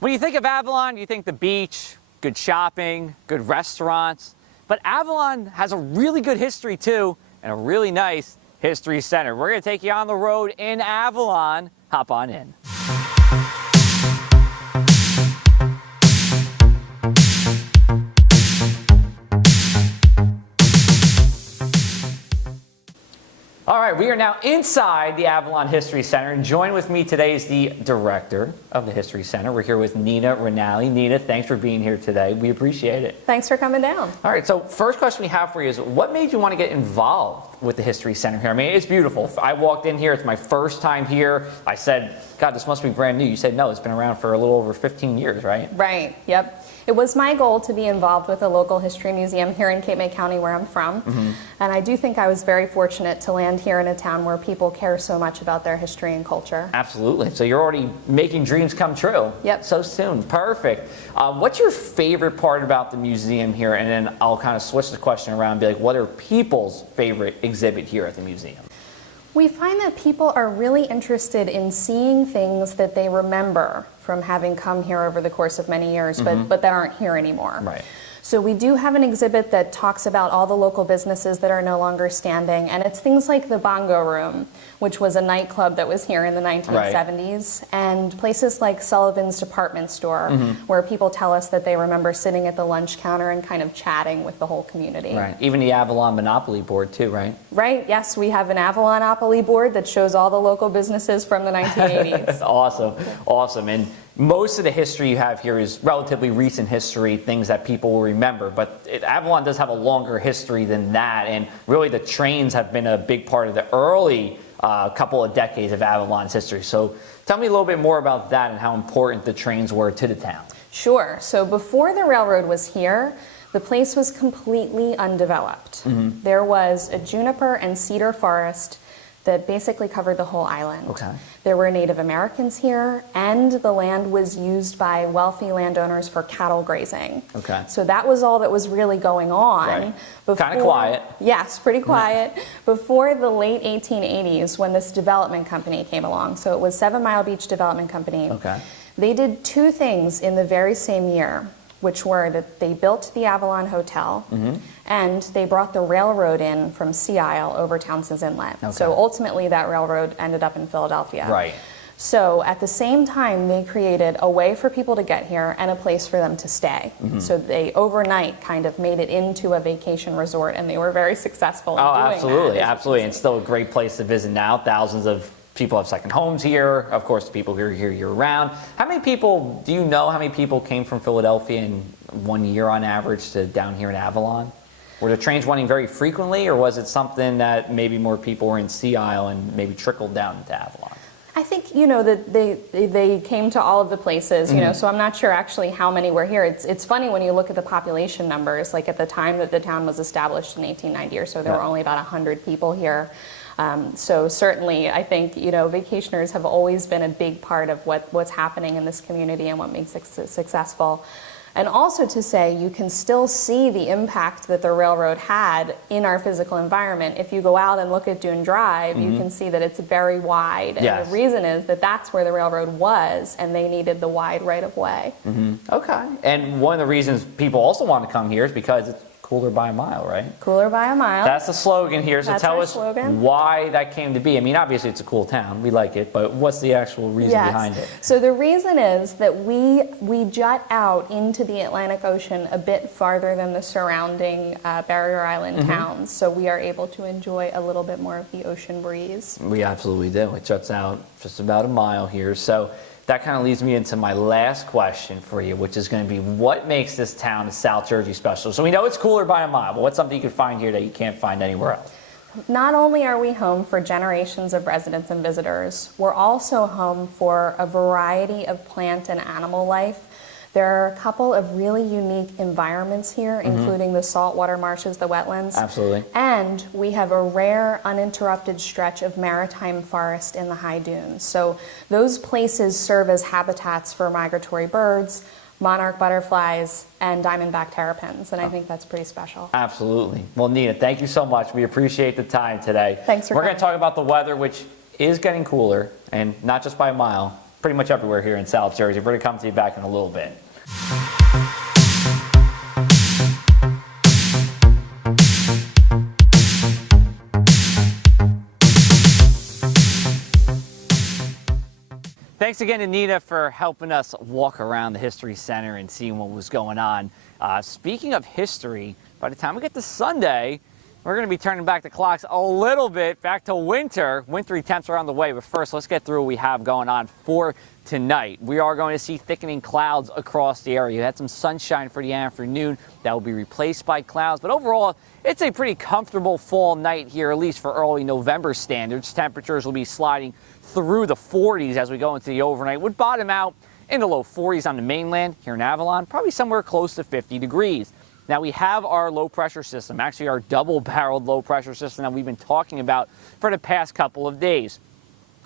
When you think of Avalon, you think the beach, good shopping, good restaurants. But Avalon has a really good history too, and a really nice history center. We're going to take you on the road in Avalon. Hop on in. All right, we are now inside the Avalon History Center, and joined with me today is the director of the History Center. We're here with Nina Rinaldi. Nina, thanks for being here today. We appreciate it. Thanks for coming down. All right, so first question we have for you is, what made you want to get involved with the History Center here? I mean, it's beautiful. I walked in here, it's my first time here. I said, God, this must be brand new. You said, no, it's been around for a little over 15 years, right? Right, yep. It was my goal to be involved with a local history museum here in Cape May County, where I'm from. And I do think I was very fortunate to land here in a town where people care so much about their history and culture. Absolutely. So you're already making dreams come true. Yep. So soon. Perfect. What's your favorite part about the museum here? And then I'll kind of switch the question around and be like, what are people's favorite exhibit here at the museum? We find that people are really interested in seeing things that they remember from having come here over the course of many years, but that aren't here anymore. Right. So we do have an exhibit that talks about all the local businesses that are no longer standing, and it's things like the Bongo Room, which was a nightclub that was here in the 1970s, and places like Sullivan's Department Store, where people tell us that they remember sitting at the lunch counter and kind of chatting with the whole community. Right. Even the Avalon Monopoly board too, right? Right, yes, we have an Avalon Monopoly board that shows all the local businesses from the 1980s. Awesome, awesome. And most of the history you have here is relatively recent history, things that people will remember, but Avalon does have a longer history than that, and really the trains have been a big part of the early couple of decades of Avalon's history. So tell me a little bit more about that and how important the trains were to the town. Sure. So before the railroad was here, the place was completely undeveloped. There was a juniper and cedar forest that basically covered the whole island. Okay. There were Native Americans here, and the land was used by wealthy landowners for cattle grazing. Okay. So that was all that was really going on. Right. Kind of quiet. Yes, pretty quiet. Before the late 1880s, when this development company came along. So it was 7 Mile Beach Development Company. Okay. They did two things in the very same year, which were that they built the Avalon Hotel, and they brought the railroad in from Sea Isle over Townsend's Inlet. Okay. So ultimately that railroad ended up in Philadelphia. Right. So at the same time, they created a way for people to get here and a place for them to stay. So they overnight kind of made it into a vacation resort, and they were very successful in doing that. Absolutely, absolutely. And it's still a great place to visit now. Thousands of people have second homes here. Of course, the people who are here year-round. How many people, do you know how many people came from Philadelphia in 1 year on average to down here in Avalon? Were the trains running very frequently, or was it something that maybe more people were in Sea Isle and maybe trickled down into Avalon? I think, you know, that they came to all of the places, you know, so I'm not sure actually how many were here. It's funny when you look at the population numbers, like at the time that the town was established in 1890 or so, there were only about 100 people here. So certainly, I think, you know, vacationers have always been a big part of what's happening in this community and what makes it successful. And also to say, you can still see the impact that the railroad had in our physical environment. If you go out and look at Dune Drive, you can see that it's very wide. And the reason is that that's where the railroad was, and they needed the wide right-of-way. Okay. And one of the reasons people also want to come here is because it's cooler by a mile, right? Cooler by a mile. That's the slogan here. So That's tell our us slogan. why that came to be. I mean, obviously it's a cool town. We like it, but what's the actual reason behind it? So the reason is that we jut out into the Atlantic Ocean a bit farther than the surrounding barrier island towns. So we are able to enjoy a little bit more of the ocean breeze. We absolutely do. It juts out just about a mile here. So that kind of leads me into my last question for you, which is going to be, what makes this town of South Jersey special? So we know it's cooler by a mile, but what's something you can find here that you can't find anywhere else? Not only are we home for generations of residents and visitors, we're also home for a variety of plant and animal life. There are a couple of really unique environments here, including the saltwater marshes, the wetlands. Absolutely. And we have a rare, uninterrupted stretch of maritime forest in the high dunes. So those places serve as habitats for migratory birds, monarch butterflies, and diamondback terrapins, and I think that's pretty special. Absolutely. Well, Nina, thank you so much. We appreciate the time today. Thanks for We're coming. going to talk about the weather, which is getting cooler, and not just by a mile, pretty much everywhere here in South Jersey. We're going to come to you back in a little bit. Thanks again to Nina for helping us walk around the History Center and seeing what was going on. Speaking of history, by the time we get to Sunday, we're going to be turning back the clocks a little bit, back to winter. Wintry temps are on the way, but first let's get through what we have going on for tonight. We are going to see thickening clouds across the area. We had some sunshine for the afternoon that will be replaced by clouds, but overall it's a pretty comfortable fall night here, at least for early November standards. Temperatures will be sliding through the 40s as we go into the overnight. Would bottom out in the low 40s on the mainland here in Avalon, probably somewhere close to 50 degrees. Now we have our low pressure system, actually our double-barreled low pressure system that we've been talking about for the past couple of days.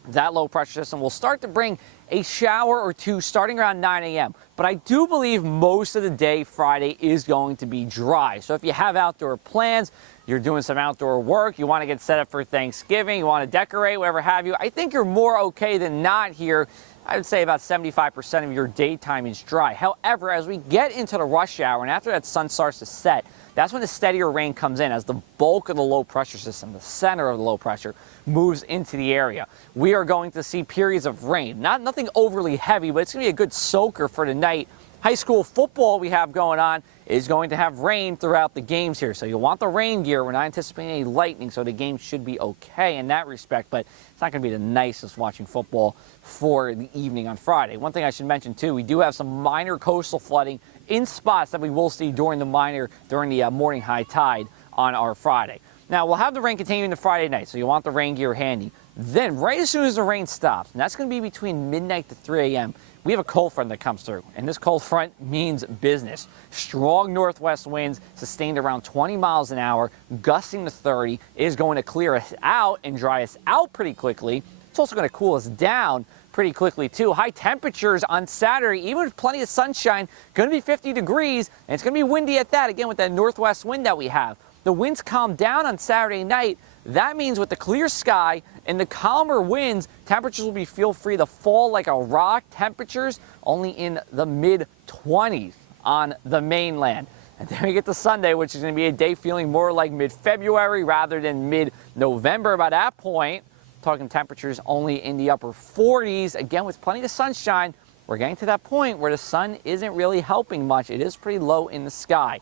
That low pressure system will start to bring a shower or two starting around 9 a.m. But I do believe most of the day Friday is going to be dry. So if you have outdoor plans, you're doing some outdoor work, you want to get set up for Thanksgiving, you want to decorate, whatever have you, I think you're more okay than not here. I would say about 75% of your daytime is dry. However, as we get into the rush hour and after that sun starts to set, that's when the steadier rain comes in as the bulk of the low pressure system, the center of the low pressure, moves into the area. We are going to see periods of rain. Nothing overly heavy, but it's going to be a good soaker for the night. High school football we have going on is going to have rain throughout the games here. So you'll want the rain gear. We're not anticipating any lightning, so the game should be okay in that respect, but it's not going to be the nicest watching football for the evening on Friday. One thing I should mention too, we do have some minor coastal flooding in spots that we will see during the morning high tide on our Friday. Now we'll have the rain continuing the Friday night, so you'll want the rain gear handy. Then right as soon as the rain stops, and that's going to be between midnight to 3 a.m., we have a cold front that comes through, and this cold front means business. Strong northwest winds sustained around 20 miles an hour, gusting to 30, is going to clear us out and dry us out pretty quickly. It's also going to cool us down pretty quickly too. High temperatures on Saturday, even with plenty of sunshine, going to be 50 degrees, and it's going to be windy at that, again with that northwest wind that we have. The winds calm down on Saturday night. That means with the clear sky and the calmer winds, temperatures will be feel free to fall like a rock. Temperatures only in the mid-20s on the mainland. And then we get to Sunday, which is going to be a day feeling more like mid-February rather than mid-November. By that point, talking temperatures only in the upper 40s. Again, with plenty of sunshine, we're getting to that point where the sun isn't really helping much. It is pretty low in the sky.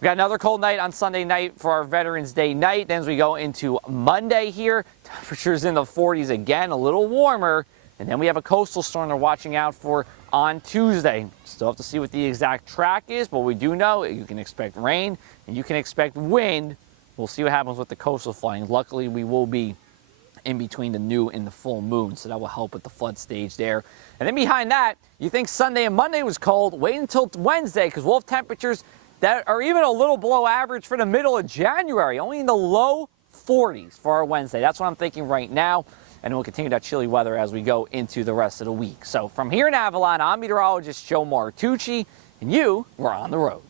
We got another cold night on Sunday night for our Veterans Day night. Then as we go into Monday here, temperatures in the 40s again, a little warmer. And then we have a coastal storm they're watching out for on Tuesday. Still have to see what the exact track is, but we do know you can expect rain and you can expect wind. We'll see what happens with the coastal flooding. Luckily, we will be in between the new and the full moon, so that will help with the flood stage there. And then behind that, you think Sunday and Monday was cold, wait until Wednesday, because we'll have temperatures that are even a little below average for the middle of January, only in the low 40s for our Wednesday. That's what I'm thinking right now, and we'll continue that chilly weather as we go into the rest of the week. So from here in Avalon, I'm meteorologist Joe Martucci, and you were on the road.